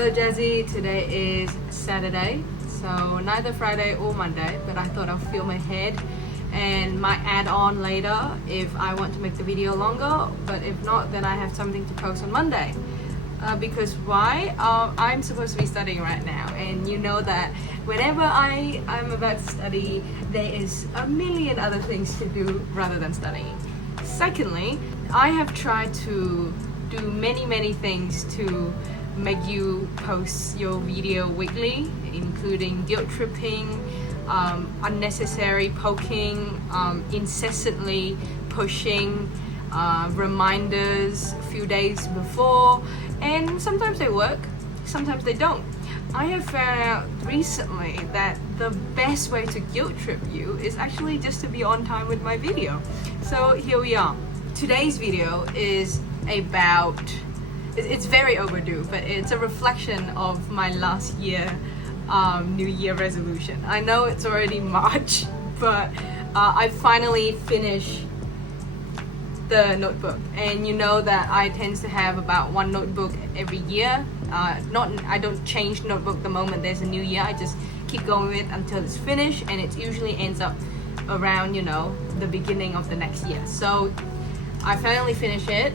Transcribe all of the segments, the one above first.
Hello Jazzy, today is Saturday, so neither Friday or Monday, but I thought I'll film ahead and might add on later if I want to make the video longer, but if not, then I have something to post on Monday. Because why? I'm supposed to be studying right now, and you know that whenever I'm about to study, there is a million other things to do rather than studying. Secondly, I have tried to do many things to make you post your video weekly, including guilt tripping, unnecessary poking, incessantly pushing, reminders a few days before, and sometimes they work, sometimes they don't. I have found out recently that the best way to guilt trip you is actually just to be on time with my video. So here we are. Today's video is about, it's very overdue, but it's a reflection of my last year New Year resolution. I know it's already March, but I finally finished the notebook, and you know that I tend to have about one notebook every year. I don't change notebook the moment there's a new year. I just keep going with it until it's finished, and it usually ends up around, you know, the beginning of the next year. So I finally finished it,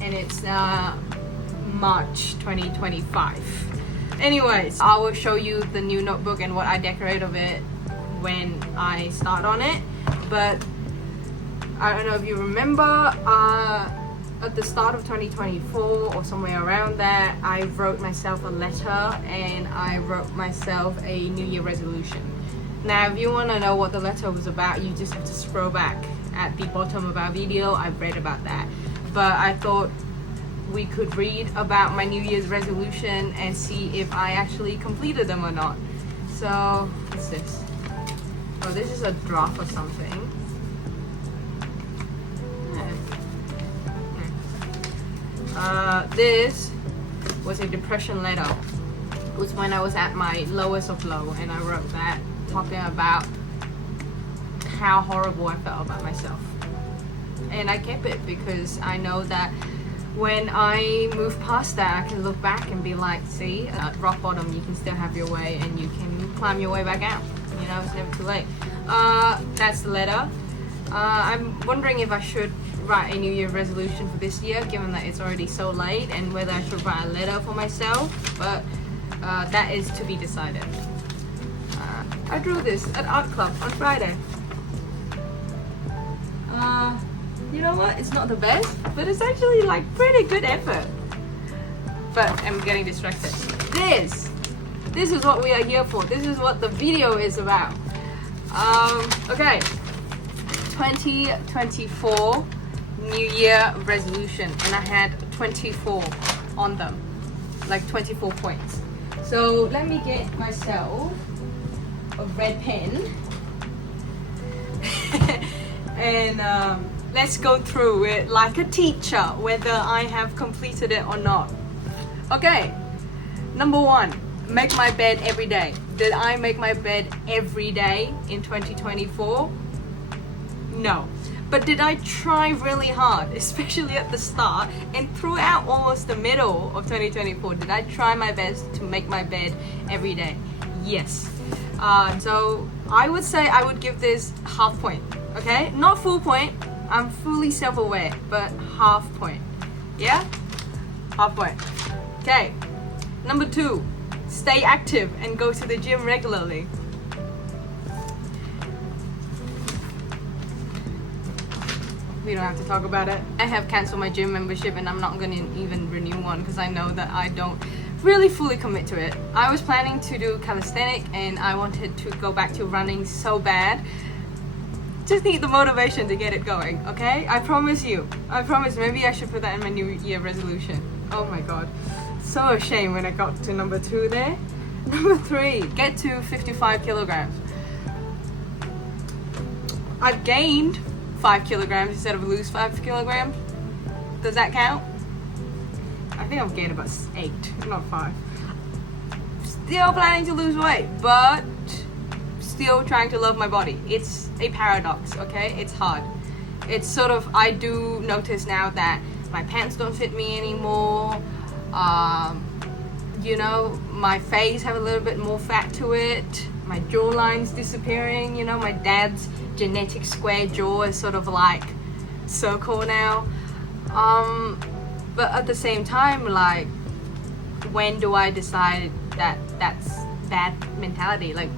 and it's March 2025. Anyways, I will show you the new notebook and what I decorate of it when I start on it. But I don't know if you remember, at the start of 2024 or somewhere around there, I wrote myself a letter and I wrote myself a New Year resolution. Now, if you want to know what the letter was about, you just have to scroll back at the bottom of our video. I've read about that. But I thought we could read about my New Year's resolution and see if I actually completed them or not. So, what's this? Oh, this is a draft or something. This was a depression letter. It was when I was at my lowest of low, and I wrote that, talking about how horrible I felt about myself. And I kept it because I know that when I move past that, I can look back and be like, see, at rock bottom you can still have your way and you can climb your way back out. You know, it's never too late. That's the letter. I'm wondering if I should write a New Year resolution for this year, given that it's already so late, and whether I should write a letter for myself, but that is to be decided. I drew this at art club on Friday. You know what? It's not the best, but it's actually like pretty good effort. But I'm getting distracted. This is what we are here for. This is what the video is about. Okay. 2024 New Year resolution, and I had 24 on them, like 24 points. So let me get myself a red pen and let's go through it like a teacher, whether I have completed it or not. Okay, number 1, make my bed every day. Did I make my bed every day in 2024? No. But did I try really hard, especially at the start and throughout almost the middle of 2024? Did I try my best to make my bed every day? Yes. So I would say I would give this half point, okay? Not full point. I'm fully self-aware, but half point. Yeah? Half point. Okay. Number 2, stay active and go to the gym regularly. We don't have to talk about it. I have cancelled my gym membership, and I'm not going to even renew one because I know that I don't really fully commit to it. I was planning to do calisthenics, and I wanted to go back to running so bad. Just need the motivation to get it going, okay? I promise you. I promise. Maybe I should put that in my New Year resolution. Oh my god. So ashamed when I got to number 2 there. Number 3, get to 55 kilograms. I've gained 5 kilograms instead of lose 5 kilograms. Does that count? I think I've gained about 8, not 5. Still planning to lose weight, but still trying to love my body. It's a paradox, okay? It's hard. It's sort of, I do notice now that my pants don't fit me anymore. you know, my face have a little bit more fat to it, my jawline's disappearing, you know, my dad's genetic square jaw is sort of like circle now. But at the same time, like, when do I decide that that's bad mentality? Like,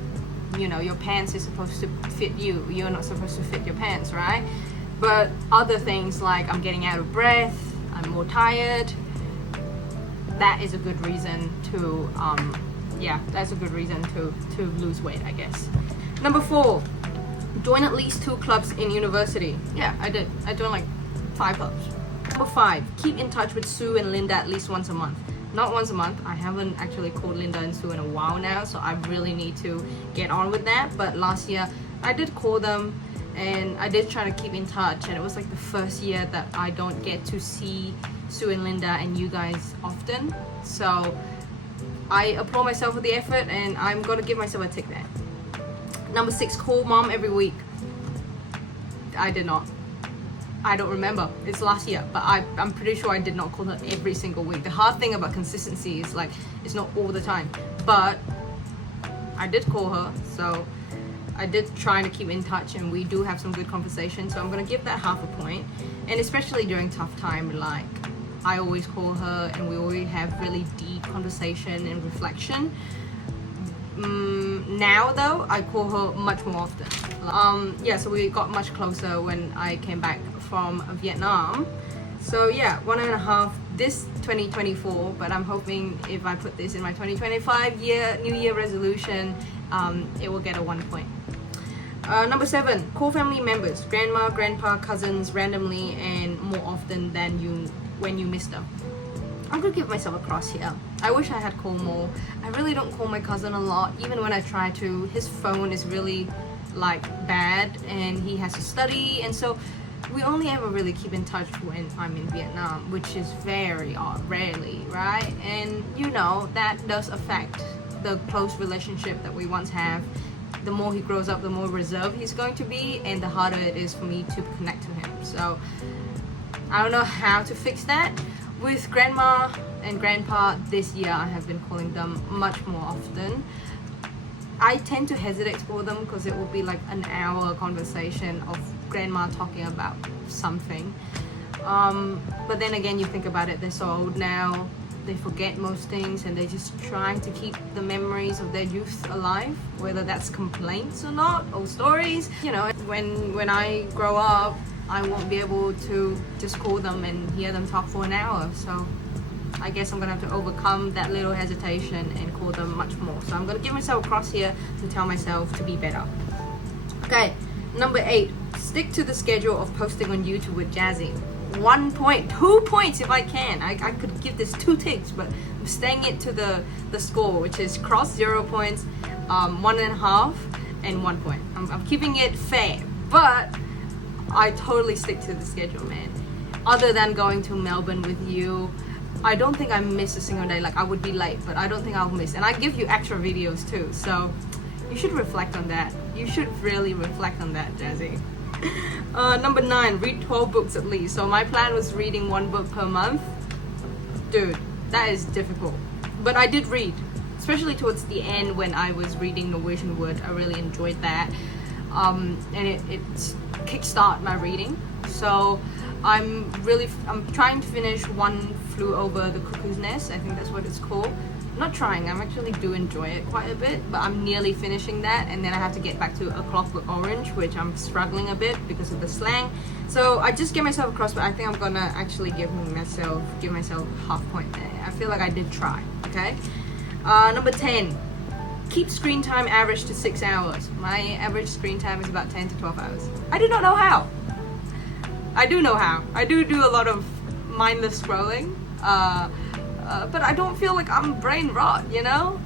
you know, your pants is supposed to fit you, you're not supposed to fit your pants, right? But other things like I'm getting out of breath, I'm more tired, that is a good reason to that's a good reason to lose weight, I guess. Number 4, join at least 2 clubs in university. Yeah, I did. I joined like 5 clubs. Number 5, keep in touch with Sue and Linda at least once a month. Not once a month. I haven't actually called Linda and Sue in a while now, so I really need to get on with that. But last year I did call them and I did try to keep in touch, and it was like the first year that I don't get to see Sue and Linda and you guys often. So I applaud myself for the effort, and I'm gonna give myself a tick there. Number 6, call mom every week. I did not. I don't remember. It's last year, but I'm pretty sure I did not call her every single week. The hard thing about consistency is like it's not all the time, but I did call her, so I did try to keep in touch, and we do have some good conversations. So I'm gonna give that half a point. And especially during tough time, like I always call her, and we always have really deep conversation and reflection. Now though, I call her much more often. So we got much closer when I came back from Vietnam. So yeah, 1.5 this 2024, but I'm hoping if I put this in my 2025 New Year resolution, it will get a 1 point. Number 7, call family members, grandma, grandpa, cousins randomly and more often than when you miss them. I'm gonna give myself a cross here. I wish I had called more. I really don't call my cousin a lot, even when I try to. His phone is really like bad and he has to study, and so we only ever really keep in touch when I'm in Vietnam, which is very rarely, right? And you know, that does affect the close relationship that we once have. The more he grows up, the more reserved he's going to be, and the harder it is for me to connect to him. So I don't know how to fix that. With grandma and grandpa this year, I have been calling them much more often. I tend to hesitate for them because it will be like an hour conversation of grandma talking about something. But then again, you think about it, they're so old now, they forget most things, and they're just trying to keep the memories of their youth alive, whether that's complaints or not, or stories. You know, when I grow up, I won't be able to just call them and hear them talk for an hour. So I guess I'm gonna have to overcome that little hesitation and call them much more. So I'm gonna give myself a cross here to tell myself to be better. Okay, number 8, stick to the schedule of posting on YouTube with Jazzy. 1 point, 2 points if I can. I could give this 2 ticks, but I'm staying it to the score, which is cross 0 points, 1.5 and 1 point. I'm keeping it fair, but I totally stick to the schedule, man. Other than going to Melbourne with you, I don't think I miss a single day. Like I would be late, but I don't think I'll miss. And I give you extra videos too, so you should reflect on that. You should really reflect on that, Jazzy. Number 9, read 12 books at least. So my plan was reading 1 book per month. Dude, that is difficult. But I did read, especially towards the end when I was reading Norwegian Wood. I really enjoyed that. And it kickstart my reading. So I'm trying to finish One Flew Over the Cuckoo's Nest. I think that's what it's called. Not trying, I'm actually do enjoy it quite a bit, but I'm nearly finishing that, and then I have to get back to A Clockwork Orange, which I'm struggling a bit because of the slang. So I just gave myself a cross, but I think I'm gonna actually give myself half point there. I feel like I did try. Okay. Number 10, keep screen time average to 6 hours. My average screen time is about 10 to 12 hours. I do not know how. I do know how. I do a lot of mindless scrolling. But I don't feel like I'm brain rot, you know?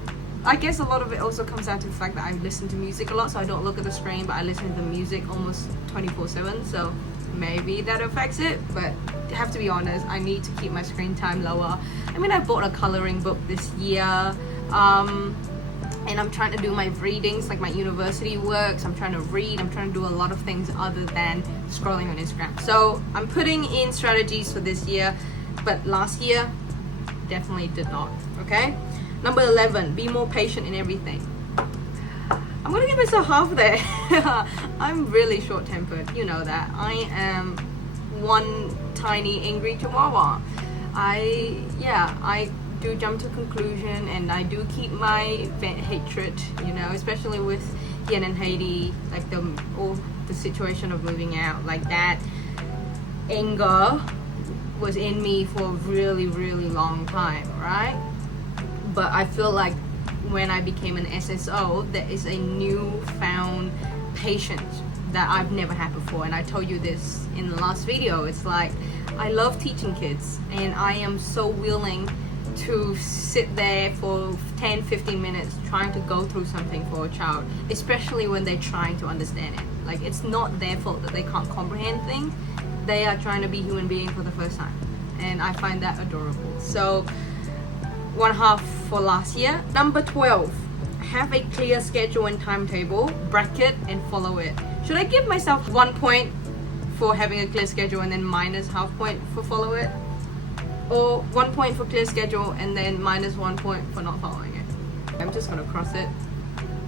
I guess a lot of it also comes down to the fact that I listen to music a lot, so I don't look at the screen, but I listen to the music almost 24/7, so maybe that affects it. But I have to be honest, I need to keep my screen time lower. I mean, I bought a coloring book this year, and I'm trying to do my readings, like my university works. I'm trying to read, I'm trying to do a lot of things other than scrolling on Instagram. So I'm putting in strategies for this year, but last year, definitely did not. Okay. Number 11, be more patient in everything. I'm gonna give myself half there. I'm really short-tempered, you know that. I am one tiny angry chihuahua. I do jump to conclusion, and I do keep my hatred, you know, especially with Yen and Haiti, like the situation of moving out, like that anger was in me for a really, really long time, right? But I feel like when I became an SSO, there is a newfound patience that I've never had before. And I told you this in the last video. It's like, I love teaching kids, and I am so willing to sit there for 10-15 minutes trying to go through something for a child, especially when they're trying to understand it. Like, it's not their fault that they can't comprehend things. They are trying to be human beings for the first time, and I find that adorable. So 1/2 for last year. Number 12, have a clear schedule and timetable, bracket and follow it. Should I give myself 1 point for having a clear schedule and then minus half point for follow it? Or 1 point for clear schedule and then minus 1 point for not following it? I'm just gonna cross it.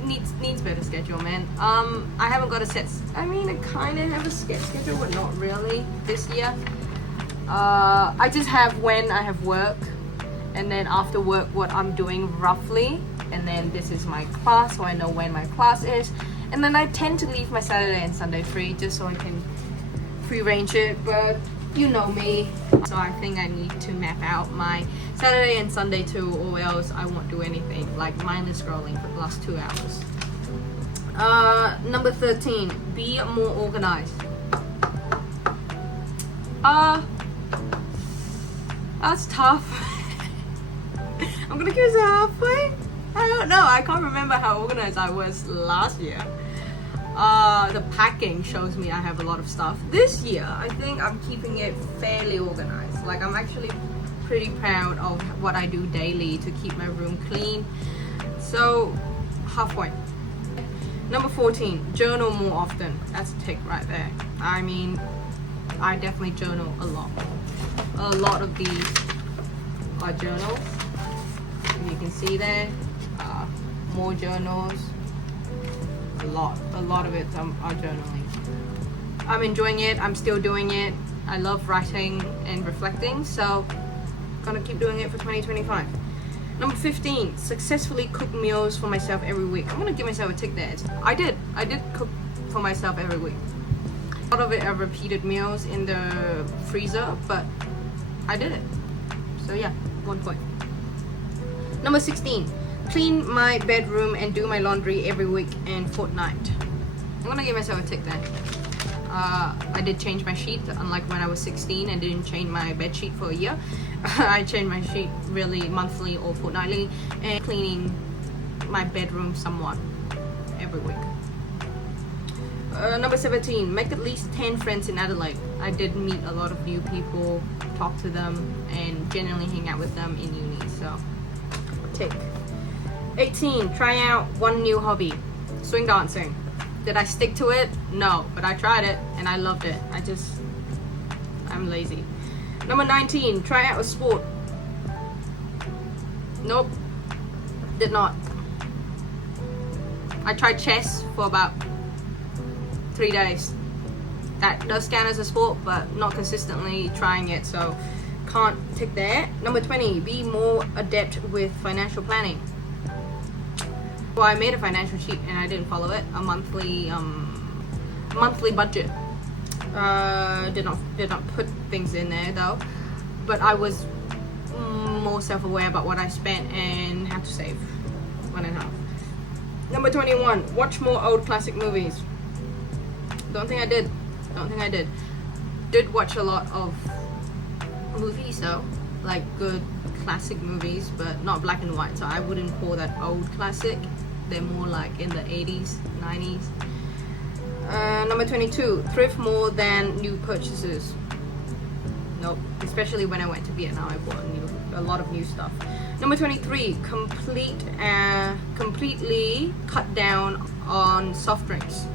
Needs better schedule, man. I haven't got a set. I mean, I kind of have a schedule, but not really this year. I just have when I have work, and then after work what I'm doing roughly, and then this is my class, so I know when my class is, and then I tend to leave my Saturday and Sunday free just so I can free range it. But you know me, so I think I need to map out my Saturday and Sunday too, or else I won't do anything, like mindless scrolling for the last 2 hours. Number 13, be more organized. That's tough. I'm gonna give it a halfway. I don't know, I can't remember how organized I was last year. The packing shows me I have a lot of stuff. This year, I think I'm keeping it fairly organized. Like, I'm actually pretty proud of what I do daily to keep my room clean. So, half point. Number 14, journal more often. That's a tick right there. I mean, I definitely journal a lot. A lot of these are journals. You can see there, more journals. A lot of it are journaling. I'm enjoying it. I'm still doing it. I love writing and reflecting, so gonna keep doing it for 2025. Number 15, successfully cook meals for myself every week. I'm gonna give myself a tick there. I did cook for myself every week. A lot of it are repeated meals in the freezer, but I did it. So yeah, 1 point. Number 16, clean my bedroom and do my laundry every week and fortnight. I'm gonna give myself a tick there. I did change my sheet, unlike when I was 16 and didn't change my bed sheet for a year. I changed my sheet really monthly or fortnightly, and cleaning my bedroom somewhat every week. Number 17, make at least 10 friends in Adelaide. I did meet a lot of new people, talk to them, and generally hang out with them in uni, so tick. 18, try out one new hobby, swing dancing. Did I stick to it? No, but I tried it and I loved it. I'm lazy. Number 19, try out a sport. Nope, did not. I tried chess for about 3 days. That does count as a sport, but not consistently trying it, so can't tick there. Number 20, be more adept with financial planning. Well, I made a financial sheet and I didn't follow it. A monthly budget. Did not put things in there though, but I was more self-aware about what I spent and how to save. 1.5. Number 21, watch more old classic movies. Don't think I did. Did watch a lot of movies though, like good classic movies, but not black and white, so I wouldn't call that old classic. They're more like in the 80s, 90s. Number 22, thrift more than new purchases. Nope, especially when I went to Vietnam, I bought a lot of new stuff. Number 23, completely cut down on soft drinks.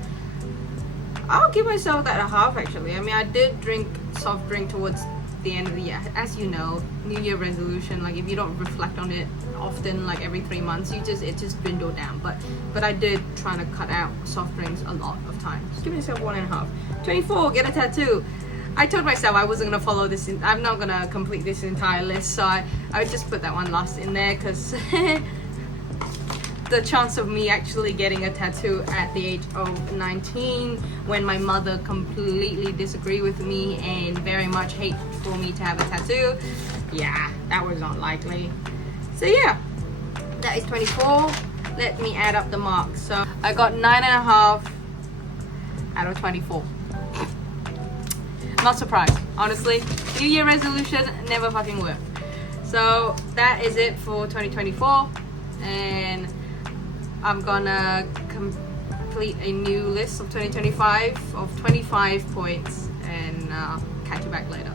I'll give myself that a half actually. I mean, I did drink soft drink towards the end of the year. As you know, New Year resolution, like if you don't reflect on it often, like every 3 months, it just dwindle down. But I did try to cut out soft drinks a lot of times. Give myself 1.5. 24, get a tattoo. I told myself I wasn't gonna follow this. I'm not gonna complete this entire list, so I just put that one last in there because the chance of me actually getting a tattoo at the age of 19, when my mother completely disagreed with me and very much hate for me to have a tattoo, yeah, that was not likely. So yeah, that is 24. Let me add up the marks. So I got 9.5 out of 24. Not surprised, honestly. New Year resolution never fucking worked. So that is it for 2024, and I'm gonna complete a new list of 2025 of 25 points, and catch you back later.